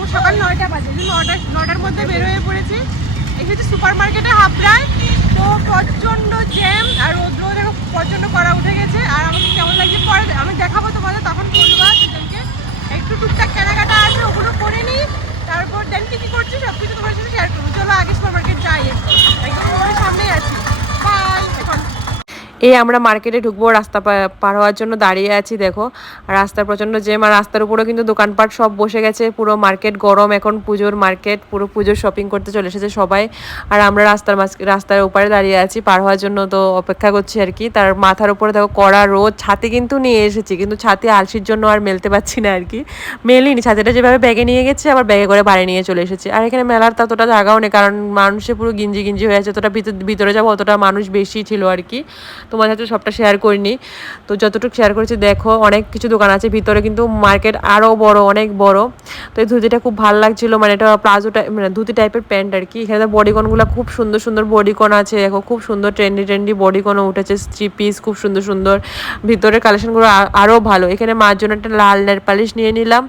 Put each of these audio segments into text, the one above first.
এখন সকাল নয়টা বাজে নটা নটার মধ্যে বের হয়ে পড়েছি এসেছি সুপার মার্কেটে হাবড়ায় তো প্রচণ্ড জ্যাম, আর রোদ্র দেখো প্রচণ্ড করা উঠে গেছে, আর আমাকে কেমন লাগছে পরে আমি দেখাবো তোমাদের, তখন বলব দুজনকে একটু টুকটাক কেনাকাটা আছে, ওগুলো করে নিই, তারপর দেন কী কি করছি সব কিছু তোমার সাথে শেয়ার করব। চলো আগে সুপার মার্কেট যাই একটু একদম তোমাদের সামনেই আছি বাই এখন এই আমরা মার্কেটে ঢুকবো, রাস্তা পার হওয়ার জন্য দাঁড়িয়ে আছি, দেখো। রাস্তার প্রচণ্ড জ্যাম, আর রাস্তার উপরেও কিন্তু দোকানপাট সব বসে গেছে, পুরো মার্কেট গরম, এখন পুজোর মার্কেট পুরো পুজোর শপিং করতে চলে এসেছে সবাই। আর আমরা রাস্তার রাস্তার ওপারে দাঁড়িয়ে আছি, পার হওয়ার জন্য তো অপেক্ষা করছি আর কি। তার মাথার উপরে দেখো কড়া রোদ, ছাতি কিন্তু নিয়ে এসেছি, কিন্তু ছাতি আলসির জন্য আর মেলতে পারছি না আর কি। মেলিনি, ছাতিটা যেভাবে ব্যাগে নিয়ে গেছে, আবার ব্যাগে করে বাড়ি নিয়ে চলে এসেছি। আর এখানে মেলার ততটা জায়গাও নেই, কারণ মানুষে পুরো গিঞ্জি গিঞ্জি হয়ে আছে, অতটা ভিতরে যাব, অতটা মানুষ বেশি ছিল আর কি। তোমার সাথে সবটা শেয়ার করিনি। তো যতটুকু শেয়ার করেছি, দেখো, অনেক কিছু দোকান আছে, ভিতরে কিন্তু মার্কেট আরও বড়, অনেক বড়। তো এই ধুতিটা খুব ভালো লাগছিল মানে এটা প্লাজো টাইপ মানে ধুতি টাইপের প্যান্ট আর কি। এখানে বডিকনগুলো খুব সুন্দর সুন্দর বডিকন আছে, দেখো, খুব সুন্দর ট্রেন্ডি ট্রেন্ডি বডিকনও উঠেছে থ্রি পিস খুব সুন্দর সুন্দর। ভিতরের কালেকশনগুলো আরও ভালো। এখানে মার জন্য একটা লাল নেল পালিশ নিয়ে নিলাম,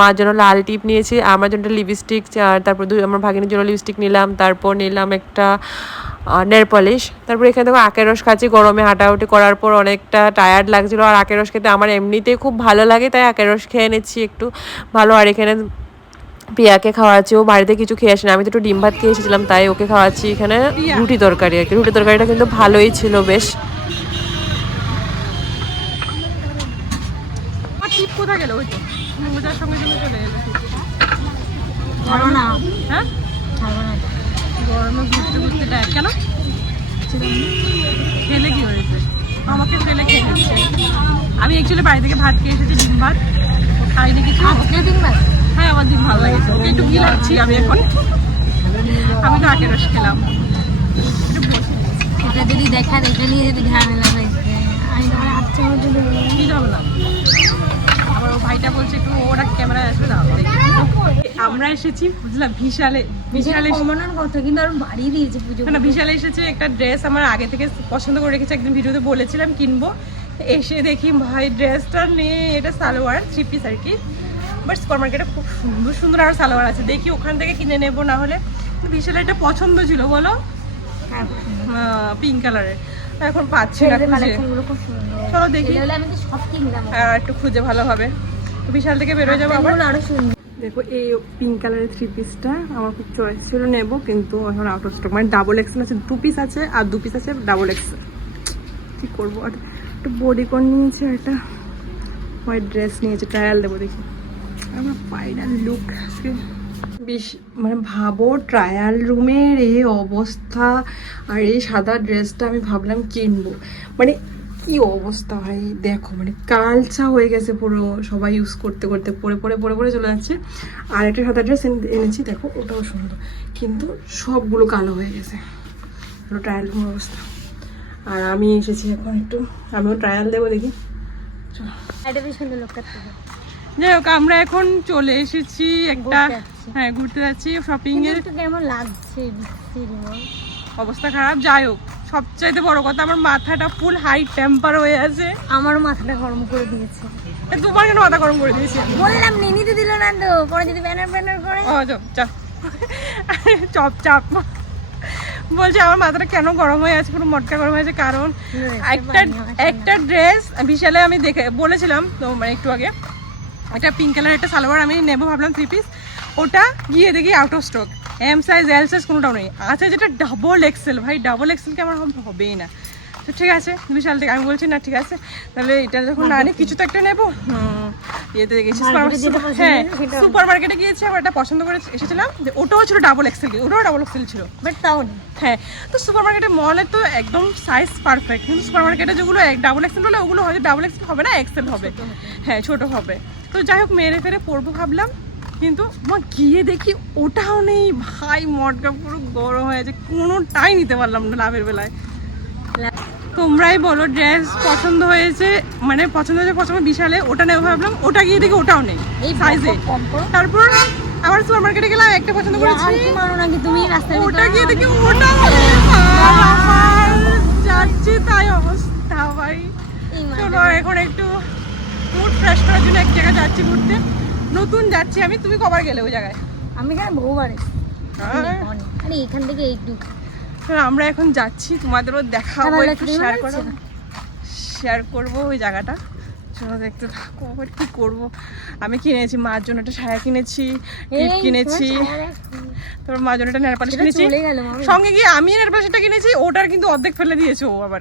মার জন্য লাল টিপ নিয়েছি, আমার জন্য একটা লিপস্টিক তারপর দুই আমার ভাগিনীর জন্য লিপস্টিক নিলাম, তারপর নিলাম একটা নেল পলিশ তারপর এখানে দেখো আখের রস খাচ্ছি গরমে হাঁটাহুটি করার পর অনেকটা টায়ার্ড লাগছিল। আর আখের রস খেতে আমার এমনিতেই খুব ভালো লাগে তাই আখের রস খেয়ে নিচ্ছি একটু ভালো। আর এখানে পিয়াকে খাওয়াচ্ছি ও বাড়িতে কিছু খেয়ে আসেনি। আমি তো একটু ডিম ভাত খেয়ে এসেছিলাম তাই ওকে খাওয়াচ্ছি এখানে রুটি তরকারি আর কি। রুটি তরকারিটা কিন্তু ভালোই ছিল বেশ। কোথায় গেল? ওই তো মোজার সঙ্গে চলে ছাড়ো না হ্যাঁ? না গরমে ঘুরতে ঘুরতে টায়ার কেন? খেলে কি হয়েছে? আমাকে ফেলে খেয়ে আমি অ্যাকচুয়ালি বাড়ি থেকে ভাত খেয়ে এসেছি ডিম ভাত। খাইনি কিছু। দিন বাস হ্যাঁ আমার দিন ভালো লাগছে। ওকে একটু গিলাচ্ছি আমি এখন আমি তো আখের রস খেলাম। এটা যদি দেখা দেখে নিয়ে যদি ঝামেলা হয়েছে আমি তোমার আচ্ছা কি যাব না আবার ও ভাইটা বলছে একটু ওরা ক্যামেরায় আসবে আমরা এসেছি বুঝলাম বিশালে বিশালে কমানোর কথা কিন্তু আর বাড়িয়ে দিয়েছে পুজো না বিশালে এসেছে একটা ড্রেস আমার আগে থেকে পছন্দ করে রেখেছি একদিন ভিডিওতে বলেছিলাম কিনবো। এসে দেখি ভাই ড্রেসটা নিয়ে এটা সালোয়ার থ্রি পিস আর কি। বাট সুপার মার্কেটে খুব সুন্দর সুন্দর আর সালোয়ার আছে। দেখি ওখান থেকে কিনে নেব না হলে বিশালে এটা পছন্দ ছিল বলো? হ্যাঁ, পিঙ্ক কালারের এখন পাচ্ছি না খুঁজে। চলো দেখি। এগুলো আমি সব কিনলাম। আর একটু খুঁজে ভালো হবে। তো বিশাল থেকে বেরোয় যাব আবার। আরও সুন্দর। দেখো, এই পিঙ্ক কালারের থ্রি পিসটা আমার খুব চয়েস ছিল নেব, কিন্তু এখন আউট অফ স্টক মানে ডাবল এক্সেল আছে দু পিস আছে, আর দু পিস আছে ডাবল এক্সেল কি করব? আর একটা বডি কন নিয়েছে, একটা হোয়াইট ড্রেস নিয়েছে ট্রায়াল দেবো দেখি। আমার ফাইনাল লুক আজকে বেশ মানে ভাবো ট্রায়াল রুমের এই অবস্থা, আর এই সাদা ড্রেসটা আমি ভাবলাম কিনবো। মানে কি অবস্থা ভাই? দেখো মানে কালচা হয়ে গেছে পুরো সবাই ইউজ করতে করতে পরে পরে পরে পরে চলে যাচ্ছে। আর একটা সাদা ড্রেস এনেছি দেখো ওটাও সুন্দর। কিন্তু সবগুলো কালো হয়ে গেছে। পুরো ট্রায়াল অবস্থা। আর আমি এসেছি এখন একটু আমিও ট্রায়াল দেবো দেখি। যাই হোক আমরা এখন চলে এসেছি একটা হ্যাঁ ঘুরতে যাচ্ছি শপিং এর। কেমন লাগছে অবস্থা খারাপ যাই হোক। সবচাইতে বড় কথা আমার মাথাটা ফুল হাই টেম্পার হয়ে আছে। আমারও মাথাটা গরম করে দিয়েছে। তোমার কেন মাথা গরম করে দিয়েছি? বললাম নিনিতে দিল না তো পরে যদি ব্যানার ব্যানার করে। ও চপ চাপ চপ চাপ। বলছে আমার মাথাটা কেন গরম হয়ে আছে পুরো মটকা গরম হয়েছে কারণ একটা একটা ড্রেস বিশালে আমি দেখে বলেছিলাম তো মানে একটু আগে একটা পিঙ্ক কালার একটা সালোয়ার আমি নেব ভাবলাম থ্রি পিস ওটা গিয়ে দেখি out of stock M size L size কোনোটাও নেই। আছে যেটা ডাবল এক্সেল ভাই ডাবল এক্সেলকে আমার হবেই না। তো ঠিক আছে বিশাল থেকে আমি বলছি না ঠিক আছে? তাহলে এটা যখন না নিই কিছু তো একটা নেব। ইয়েতে গেছি হ্যাঁ সুপার মার্কেটে গিয়েছি আমার একটা পছন্দ করে এসেছিলাম যে ওটাও ছিল ডাবল এক্সেল ওটাও ডাবল এক্সেল ছিল বাট তাও হ্যাঁ তো সুপার মার্কেটে মলে তো একদম সাইজ পারফেক্ট কিন্তু সুপার মার্কেটে যেগুলো ডাবল এক্সেল হলে ওগুলো হয়তো ডাবল এক্সেল হবে না এক্সেল হবে। হ্যাঁ ছোট হবে। তো যাই হোক মেরে ফেরে পরবো ভাবলাম। কিন্তু মা গিয়ে দেখি ওটাও নেই। ভাই মটকা পুরো গরম হয়ে আছে কোনোটাই নিতে পারলাম না লাভের বেলায়। তোমরাই বলো ড্রেস পছন্দ হয়েছে মানে পছন্দ হয়েছে পছন্দ বিশালে ওটা নেব ভাবলাম ওটা গিয়ে দেখি ওটাও নেই এই সাইজে তারপর আবার সুপার মার্কেটে গেলাম একটা পছন্দ করেছি। ওটা গিয়ে দেখি ওটা যাচ্ছি তাই অবস্থা ভাই। চলো এখন একটু মুড ফ্রেশ করার জন্য এক জায়গায় যাচ্ছি ঘুরতে। নতুন যাচ্ছি আমি তুমি কবার গেলে ওই জায়গায়? আমি এখানে বহুবার এসেছি। হ্যাঁ। আরে এখান থেকে একটু তো আমরা এখন যাচ্ছি তোমাদেরও দেখা একটু শেয়ার ভালো করব শেয়ার করব ওই জায়গাটা। চলো দেখতে থাকো আবার কি করব? আমি কিনেছি মার জন্য একটা সায়া কিনেছি এই, কিনেছি। তোমার তারপর মার জন্য একটা নেলপালিশ সেটা কিনেছি। সঙ্গে গিয়ে আমি নেলপালিশটা কিনেছি ওটার কিন্তু অর্ধেক ফেলে দিয়েছে ও আবার।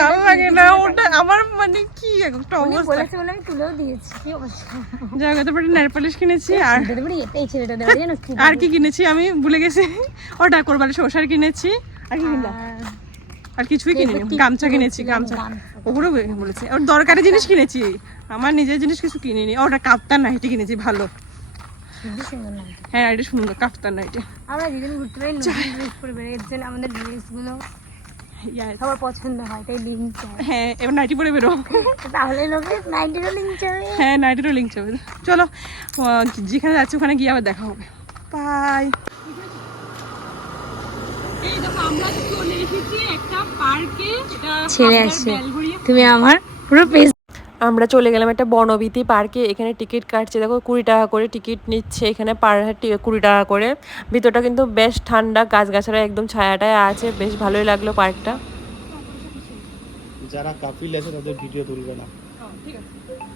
ভালো লাগে না ওটা আমার মানে কি একটা অবস্থা। বলেছে বলে আমি তুলেও দিয়েছি যাই হোক তারপরে কিনেছি আর আর কি কিনেছি আমি ভুলে গেছি। ওটা কোরবালি শসার কিনেছি আর কি কিনলাম? আর কিছুই কিনিনি গামছা কিনেছি গামছা। ওগুলো বলেছে। ওর দরকারি জিনিস কিনেছি আমার নিজের জিনিস কিছু কিনিনি। ওটা কাপ্তান নাইটি কিনেছি ভালো। হ্যাঁ এটা সুন্দর কাপ্তান নাইটি। আমরা যেদিন ঘুরতে পারি নতুন ড্রেস পরে বেরিয়েছেন আমাদের ড্রেসগুলো সবার পছন্দ হয় তাই লিঙ্ক হ্যাঁ এবার নাইটি পরে বেরো। তাহলে লোকে লিঙ্ক চাবে হ্যাঁ নাইটিরও লিঙ্ক চাবে চলো যেখানে যাচ্ছি ওখানে গিয়ে আবার দেখা হবে। বাই এই দেখো আমরা চলে এসেছি একটা ছেড়ে আসে। তুমি আমার পুরো পেজ আমরা চলে গেলাম একটা বনবীতি পার্কে এখানে টিকিট কাটছে দেখো কুড়ি টাকা করে টিকিট নিচ্ছে এখানে পার হেড কুড়ি টাকা করে। ভিতরটা কিন্তু বেশ ঠান্ডা গাছগাছারা একদম ছায়াটায় আছে বেশ ভালোই লাগল পার্কটা। যারা কাপিল আছে তাদের ভিডিও তুলবে না। ঠিক আছে।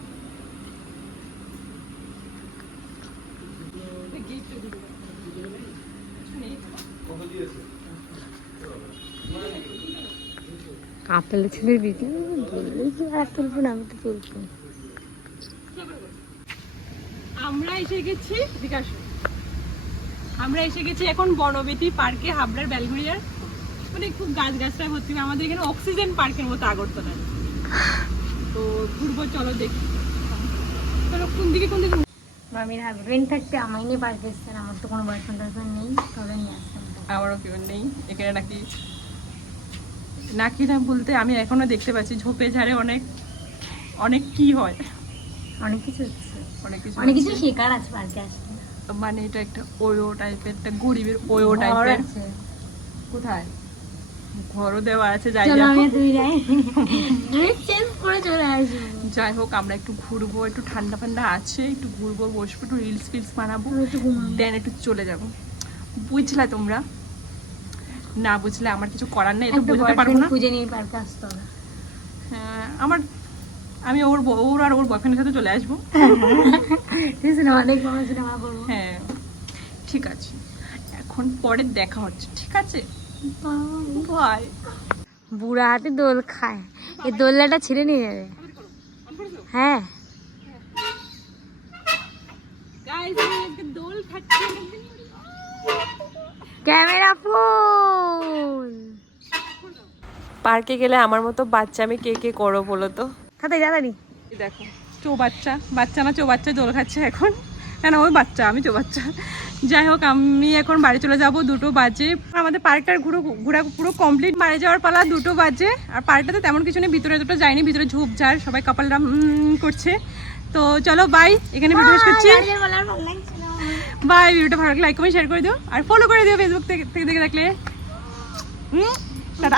আপেল ছেলের ভিডিও বললেই কি আর তুলবো না আমি তো তুলবো আমরা এসে গেছি বিকাশ। আমরা এসে গেছি এখন বনবেতি পার্কে হাবড়ার বেলঘড়িয়ার মানে খুব গাছ গাছটায় ভর্তি আমাদের এখানে অক্সিজেন পার্কের মতো আগরতলায় তো ঘুরবো চলো দেখি। চলো কোন দিকে কোন দিকে? মামির হাজবেন্ড থাকতে আমায় নিয়ে পার্কে এসছেন আমার তো কোনো বয়ফ্রেন্ড টাজবেন্ড নেই তবে নিয়ে আসতাম আমারও কেউ নেই এখানে নাকি নাকি না বলতে আমি এখনও দেখতে পাচ্ছি ঝোপে ঝাড়ে অনেক অনেক কি হয়। অনেক কিছু অনেক কিছু অনেক কিছু শেখার আছে পার্কে আসলে মানে এটা একটা ওয়ো টাইপের একটা গরিবের ওয়ো টাইপের কোথায়? ঘরও দেওয়া আছে যাই যাই। হোক আমরা একটু ঘুরবো একটু ঠান্ডা ঠান্ডা আছে একটু ঘুরবো বসবো একটু রিলস ফিলস বানাবো একটু দেন একটু চলে যাব। বুঝলা তোমরা? না বুঝলে আমার কিছু করার নেই এটা বুঝতে পারব না। খুঁজে নিয়ে পার্কে আসতে হবে। হ্যাঁ, আমার আমি ওর ব- ওর আর ওর বয়ফ্রেন্ডের সাথে চলে আসব। ঠিক আছে অনেক সিনেমা হ্যাঁ ঠিক আছে। এখন পরে দেখা হচ্ছে ঠিক আছে? বাই বুড়া হাতে দোল খায়। এই দোলনাটা ছিঁড়ে নিয়ে যাবে। হ্যাঁ। ক্যামেরা ফুল! পার্কে গেলে আমার মতো বাচ্চা আমি কে কে করো বলো তো? তাতে জানানি দেখো চো বাচ্চা। বাচ্চা না চো বাচ্চা দোল খাচ্ছে এখন। কেন ওই বাচ্চা আমি চো বাচ্চা। যাই হোক আমি এখন বাড়ি চলে যাব দুটো বাজে। আমাদের পার্কটার ঘুরো ঘোরা পুরো কমপ্লিট বাড়ি যাওয়ার পালা দুটো বাজে। আর পার্কটাতে তেমন কিছু নেই ভিতরে দুটো যায়নি ভিতরে ঝোপঝাড় সবাই কপালরা উম করছে। তো চলো বাই এখানে ভিডিও করছি। বাই ভিডিওটা ভালো লাগলে লাইক কমেন্ট শেয়ার করে দিও। আর ফলো করে দিও ফেসবুক থেকে থেকে দেখে থাকলে। 嗯，咋的？